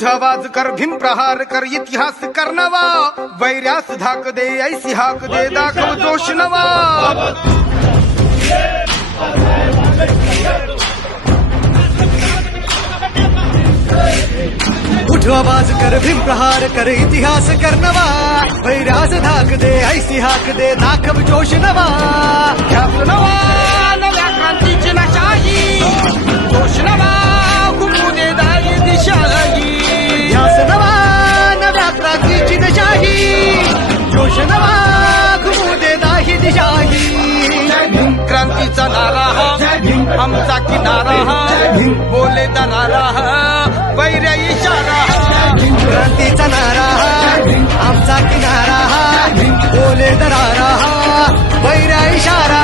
उठ आवाज कर भीम प्रहार कर इतिहास कर नवा वैर्यास धाक दे ऐसी हाक दे दाखव जोश नवा उठ आवाज कर भीम प्रहार कर इतिहास कर नवा वैराज धाक दे ऐसी हाक दे दाखव जोश नवा ध्यास नवा नव्या क्रांतीची नशाही जोश नवा घुमू दे दाई दिशाही ध्यास नवा नव्या क्रांतीची दशाही जोश नवा घुमू दे दाही दिशाही क्रांतीचा नारा हा आमचा किनारा हा बोले दरारा हा वैर्या इशारा हा क्रांतीचा नारा आमचा किनारा बोले दरारा वैरा इशारा